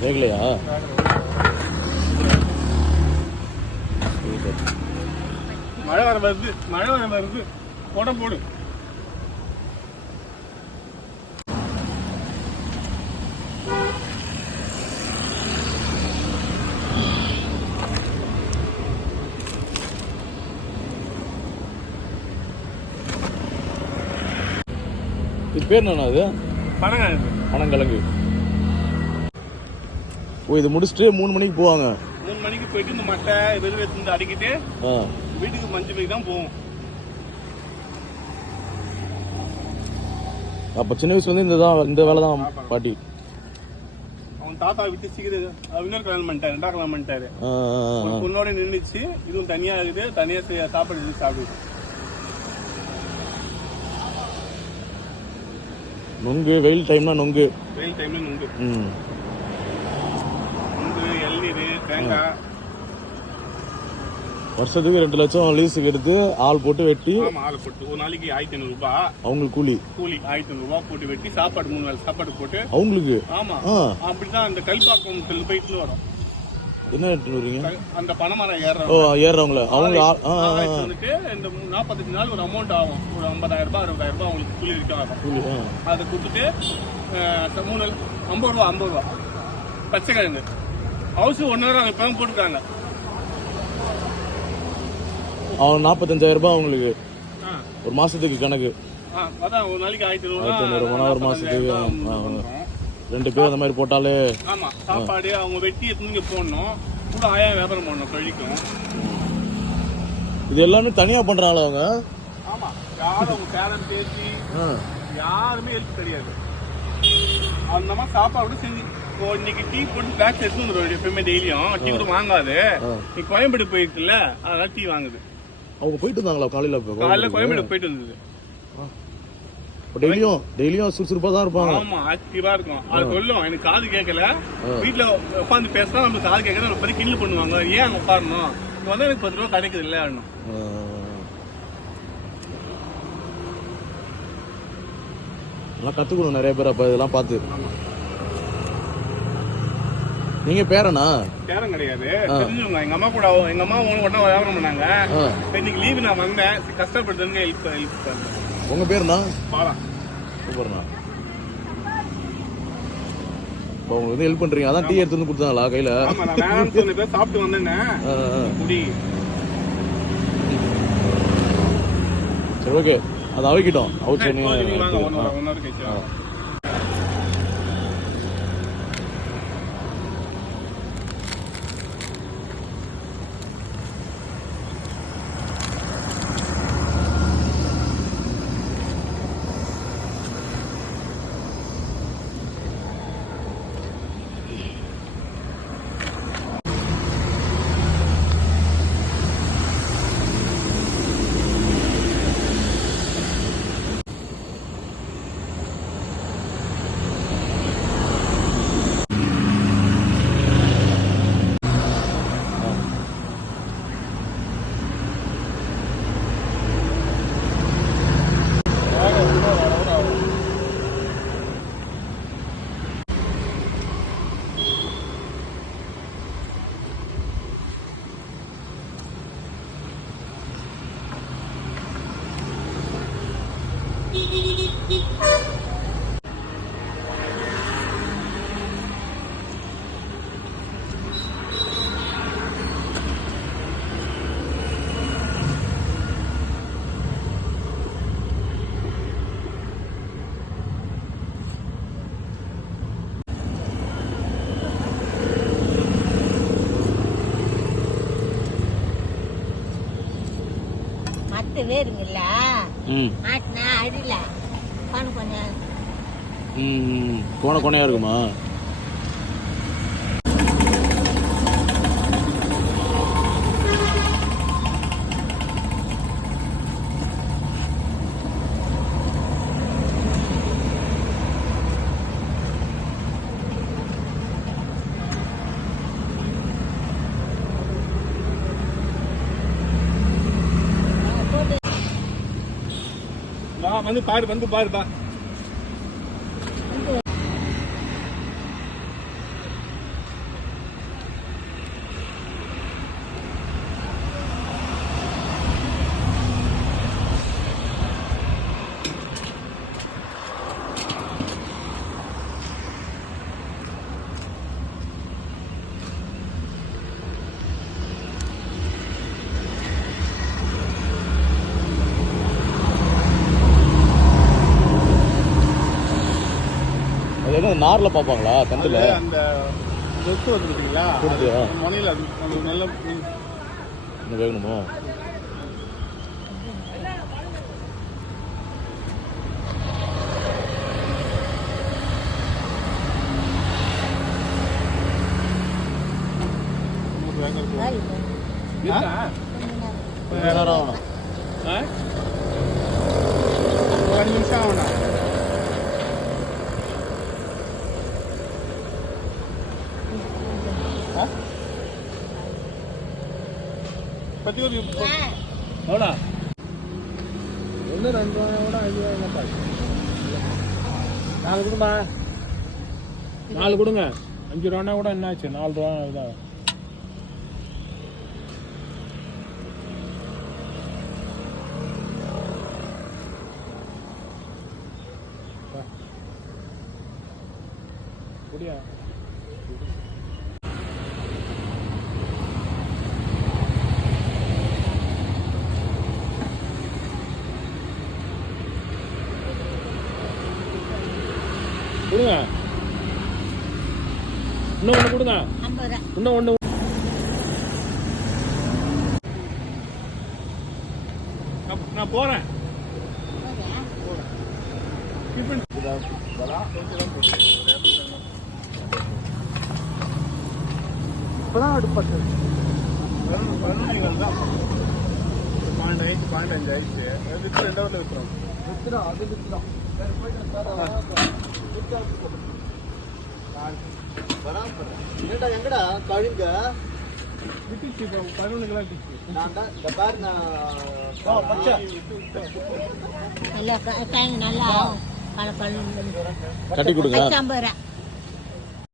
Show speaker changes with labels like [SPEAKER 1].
[SPEAKER 1] வேகலையா
[SPEAKER 2] மழை வர வருது மழை வர வருது போட போடு.
[SPEAKER 1] இது பேர் என்னண்ணா அது?
[SPEAKER 2] பணங்க
[SPEAKER 1] பனங்கிழங்கு. ஓ இது முடிச்சுட்டு மூணு மணிக்கு போவாங்க.
[SPEAKER 2] மூணு மணிக்கு போயிட்டு இந்த மட்டை வெது எடுத்து அடிக்கிட்டு வீட்டுக்கு மஞ்சள் மணிக்கு தான் போவோம்.
[SPEAKER 1] அப்போ சின்ன வயசுல இருந்து இந்த தான் இந்த வேலை தான் பாட்டி.
[SPEAKER 2] அவன் தாத்தா விட்டு சீக்கிரம் இன்னொரு கல்யாணம் பண்ணிட்டாரு ரெண்டாவது கல்யாணம் பண்ணிட்டாரு. பொண்ணோட நின்றுச்சு இதுவும் தனியா இருக்குது தனியா சாப்பாடு சாப்பிடுது.
[SPEAKER 1] நொங்கு வெயில் டைம்னா நொங்கு.
[SPEAKER 2] வெயில் டைம்ல நுங்கு.
[SPEAKER 1] ம்.
[SPEAKER 2] தேங்காய்.
[SPEAKER 1] வருஷத்துக்கு ரெண்டு லட்சம் லீஸுக்கு எடுத்து ஆள் போட்டு வெட்டி
[SPEAKER 2] ஆமா ஆளை போட்டு. ஒரு நாளைக்கு ஆயிரத்தி ஐநூறு ரூபாய்
[SPEAKER 1] அவங்களுக்கு கூலி.
[SPEAKER 2] கூலி ஆயிரத்தி ஐநூறு ரூபாய் போட்டு வெட்டி சாப்பாடு மூணு வேளை சாப்பாடு போட்டு.
[SPEAKER 1] அவங்களுக்கு?
[SPEAKER 2] ஆமா.
[SPEAKER 1] ஆ.
[SPEAKER 2] அப்படிதான் அந்த கல்பாக்கம் செல் போயிட்டு வரும்.
[SPEAKER 1] என்ன எடுத்துட்டு வரீங்க
[SPEAKER 2] கல்- அந்த பணமரம் ஏறுறோம்
[SPEAKER 1] ஓ ஏறுறவங்கள? அவங்க.
[SPEAKER 2] வந்துட்டு இந்த நாற்பத்தஞ்சு நாள் ஒரு அமௌண்ட் ஆகும். ஒரு ஐம்பதாயிரம் ரூபாய் அறுபதாயிரம் ரூபாய் அவங்களுக்கு கூலி வரைக்கும் ஆகும்.
[SPEAKER 1] கூலி
[SPEAKER 2] அதை கொடுத்துட்டு மூணு ஐம்பது ரூபா ஐம்பது ரூபா. பச்சை கிழங்கு. ஹவுஸ் ஒன் ஹவர் அவங்க இப்போ போட்டுருக்காங்க.
[SPEAKER 1] அவன் நாற்பத்தஞ்சாயிரம் ரூபாய் அவங்களுக்கு. ஒரு மாசத்துக்கு கணக்கு.
[SPEAKER 2] அதான் ஒரு நாளைக்கு ஆயிரத்தி
[SPEAKER 1] ஆயிரத்தி ஐநூறு ரூபா, ஒரு மாசத்துக்கு. ரெண்டு பேர் அந்த மாதிரி போட்டாலே
[SPEAKER 2] ஆமா சாப்பாடு அவங்க வெட்டி எடுத்து போடணும். கூட ஆயா வியாபாரம் பண்ணணும் கழிக்கும்
[SPEAKER 1] இது எல்லாமே தனியா பண்றாங்களா அவங்க?
[SPEAKER 2] ஆமா யாரும் அவங்க பேரன் பேசி. யாருமே ஹெல்ப் கிடையாது. அந்த மாதிரி சாப்பாடு செஞ்சு இப்போ இன்னைக்கு டீ போட்டு பேக்ஸ் எடுத்து வந்துடும் எப்பயுமே டெய்லியும். டீ கூட வாங்காது. நீ கோயம்பேடு போயிருக்குல்ல அதனால டீ வாங்குது.
[SPEAKER 1] அவங்க போயிட்டு இருந்தாங்களா காலையில
[SPEAKER 2] காலைல கோயம்பேடு? போயிட்டு வந்தது.
[SPEAKER 1] டெய்லியும் டெய்லியும் சுறுசுறுப்பா தான் இருப்பாங்க.
[SPEAKER 2] ஆமா ஆக்டிவா இருக்கும். அது சொல்லும் எனக்கு காது கேட்கல வீட்டுல உட்காந்து பேசினா நம்ம காது கேட்கல பத்தி கிண்டல் பண்ணுவாங்க. ஏன் அங்க உட்காரணும்? இங்க வந்து எனக்கு பத்து ரூபா கிடைக்குது இல்ல
[SPEAKER 1] ஆ. எல்லாம் கத்துக்கணும் நிறைய பேர் அப்ப இதெல்லாம் பார்த்து. நீங்க பேரனா?
[SPEAKER 2] சேரம் கிடையாது. தெரிஞ்சவங்க. எங்க அம்மா கூட எங்க அம்மா உங்க உடனே வியாபாரம் பண்ணாங்க. இன்னைக்கு லீவு நான் வந்தேன். சரி, கஷ்டப்படுறதுங்க ஹெல்ப் ஹெல்ப்
[SPEAKER 1] உங்க பேருனா
[SPEAKER 2] பாலா.
[SPEAKER 1] சூப்பர்ண்ணா. இப்போ உங்களுக்கு வந்து ஹெல்ப் பண்றீங்க. அதான் டீ எடுத்து வந்து கொடுத்தாங்களா கையில?
[SPEAKER 2] சாப்பிட்டு. குடி.
[SPEAKER 1] சரி ஓகே அது அவிக்கிட்டோம். அவிச்சு
[SPEAKER 2] நீங்க
[SPEAKER 3] வேறுங்கல்ல
[SPEAKER 1] ம்.
[SPEAKER 3] ஆட்டினா பணம் கொஞ்சம்
[SPEAKER 1] கோண கோணையா இருக்குமா?
[SPEAKER 2] வா வந்து பாரு வந்து
[SPEAKER 1] பாருப்பா. நார்ல பாப்பாங்களா தண்டுல?
[SPEAKER 2] அந்த கொத்து வந்து பார்த்தீங்களா
[SPEAKER 1] கொத்து, ஆ.
[SPEAKER 2] முனையில் அது நல்ல
[SPEAKER 1] இன்னும் வேகணுமா?
[SPEAKER 3] நேரம்.
[SPEAKER 1] ஆகணும்.
[SPEAKER 2] ஆ? ஒரு அஞ்சு நிமிஷம் ஆகணும் ஆ? பத்தி ஒரு
[SPEAKER 3] ஆ,
[SPEAKER 2] எவ்வளோ ஒன்று ரெண்டு ஐந்து ரூபாய் நாலு கொடுமா. நாலு கொடுங்க. அஞ்சு ரூபானா கூட என்னாச்சு நாலு ரூபா இதான் குடியா கொடுங்க இன்னும் ஒன்று கொடுங்க. இன்னும் ஒன்று நான் போறேன் இப்பதான் அடுப்பட்டு பன்னெண்டு தான் பன்னெண்டு ஆயிடுச்சு பன்னெண்டு ஆயிடுச்சு விற்று ரெண்டாவது விற்கிறோம் விற்கிறோம் அது விற்கிறோம்
[SPEAKER 4] என்னடா எங்கடா? கழுங்க.
[SPEAKER 2] விட்டுச்சு பதினொன்று கிலோ விட்டுச்சு
[SPEAKER 3] நல்லா நல்லா
[SPEAKER 1] கட்டி கொடுங்க.